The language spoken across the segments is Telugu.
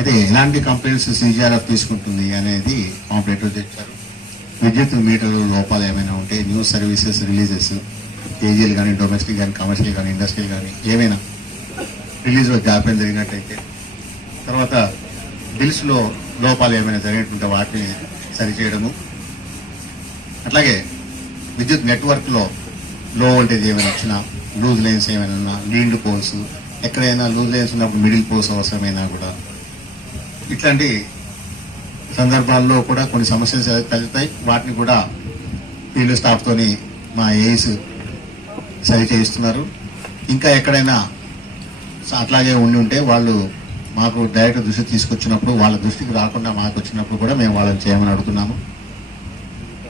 అయితే ఎలాంటి కంప్లైంట్స్ సిజిఆర్ఎఫ్ తీసుకుంటుంది అనేది కాంప్లైంట్ తెచ్చారు విద్యుత్ మీటర్లు లోపాలు ఏమైనా ఉంటే న్యూస్ సర్వీసెస్ రిలీజెస్ కేజీలు కానీ డొమెస్టిక్ కానీ కమర్షియల్ కానీ ఇండస్ట్రియల్ కానీ ఏమైనా రిలీజ్లో జాప్యం జరిగినట్టయితే తర్వాత బిల్స్లో లోపాలు ఏమైనా జరిగినట్టుంటే వాటిని సరిచేయడము. అట్లాగే విద్యుత్ నెట్వర్క్లో లో వోల్టేజ్ ఏమైనా వచ్చినా లూజ్ లైన్స్ ఏమైనా ఉన్నా లీండ్ పోల్స్ ఎక్కడైనా లూజ్ లైన్స్ ఉన్నప్పుడు మిడిల్ పోల్స్ అవసరమైనా కూడా ఇట్లాంటి సందర్భాల్లో కూడా కొన్ని సమస్యలు తగ్గుతాయి వాటిని కూడా ఫీల్డ్ స్టాఫ్తోని మా ఏఈస్ సరి చేయిస్తున్నారు. ఇంకా ఎక్కడైనా అట్లాగే ఉండి ఉంటే వాళ్ళు మాకు డైరెక్ట్ దృష్టి తీసుకొచ్చినప్పుడు వాళ్ళ దృష్టికి రాకుండా మాకు వచ్చినప్పుడు కూడా మేము వాళ్ళని చేయమని అడుగుతున్నాము.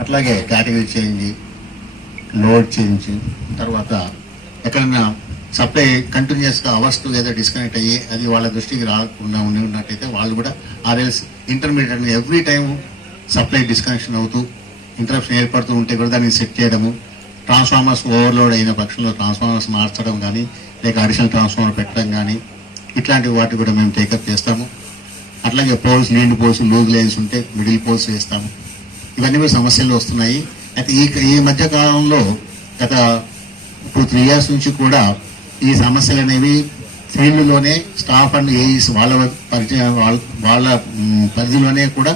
అట్లాగే కేటగిరీ చేంజ్ లోడ్ చేంజ్ తర్వాత ఎక్కడైనా సప్లై కంటిన్యూస్గా అవర్స్ ఏదో డిస్కనెక్ట్ అయ్యి అది వాళ్ళ దృష్టికి రాకుండా ఉండి ఉన్నట్టయితే వాళ్ళు కూడా ఆర్ఎల్స్ intermediate every time supply disconnection అవుతూ ఇంటరప్షన్ ఏర్పడుతూ ఉంటే కూడా దాన్ని సెట్ చేయడము ట్రాన్స్ఫార్మర్స్ ఓవర్లోడ్ అయిన పక్షంలో ట్రాన్స్ఫార్మర్స్ మార్చడం కానీ లేక అడిషనల్ ట్రాన్స్ఫార్మర్ పెట్టడం కానీ ఇట్లాంటి వాటి కూడా మేము టేకప్ చేస్తాము. అట్లాగే poles leaned poles loose lines ఉంటే మిడిల్ పోల్స్ వేస్తాము. ఇవన్నీ కూడా సమస్యలు వస్తున్నాయి. అయితే ఈ ఈ మధ్య కాలంలో గత టూ త్రీ ఇయర్స్ నుంచి కూడా ఈ సమస్యలు అనేవి ఫీల్డ్లోనే స్టాఫ్ అండ్ ఏఈస్ వాళ్ళ పరిచయం వాళ్ళ వాళ్ళ పరిధిలోనే కూడా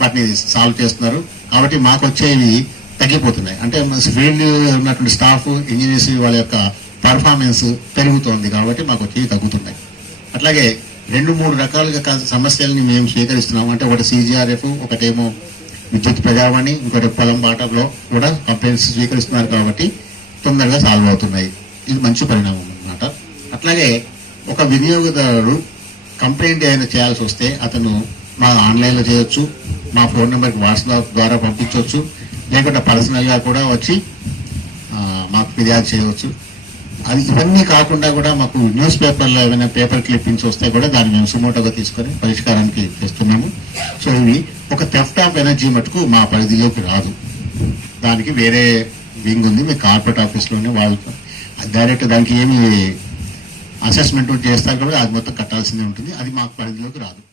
వాటిని సాల్వ్ చేస్తున్నారు. కాబట్టి మాకు వచ్చేవి తగ్గిపోతున్నాయి. అంటే ఫీల్డ్ ఉన్నటువంటి స్టాఫ్ ఇంజనీర్స్ వాళ్ళ యొక్క పర్ఫార్మెన్స్ పెరుగుతోంది కాబట్టి మాకు వచ్చేవి తగ్గుతున్నాయి. అట్లాగే రెండు మూడు రకాలుగా సమస్యలని సమస్యల్ని మేము స్వీకరిస్తున్నాం అంటే ఒకటి సీజీఆర్ఎఫ్ ఒకటేమో విద్యుత్ ప్రజావాణి ఇంకోటి పొలం బాటలో కూడా కంప్లైంట్స్ స్వీకరిస్తున్నారు కాబట్టి తొందరగా సాల్వ్ అవుతున్నాయి. ఇది మంచి పరిణామం అన్నమాట. అట్లాగే ఒక వినియోగదారుడు కంప్లైంట్ ఏదైనా చేయాల్సి వస్తే అతను మా ఆన్లైన్లో చేయొచ్చు మా ఫోన్ నెంబర్కి వాట్సాప్ ద్వారా పంపించవచ్చు లేకుంటే పర్సనల్గా కూడా వచ్చి మాకు ఫిర్యాదు చేయవచ్చు. అది ఇవన్నీ కాకుండా కూడా మాకు న్యూస్ పేపర్లో ఏమైనా పేపర్ క్లిప్పింగ్స్ వస్తే కూడా దాన్ని మేము సుమోటోగా తీసుకొని పరిష్కారానికి తెస్తున్నాము. సో ఇవి ఒక థెఫ్ట్ ఆఫ్ ఎనర్జీ మటుకు మా పరిధిలోకి రాదు. దానికి వేరే వింగ్ ఉంది మీ కార్పొరేట్ ఆఫీస్లోనే వాళ్ళతో డైరెక్ట్ దానికి ఏమి అసెస్మెంట్ చేస్తారు కాబట్టి అది మొత్తం కట్టాల్సిందే ఉంటుంది. అది మాకు పరిధిలోకి రాదు.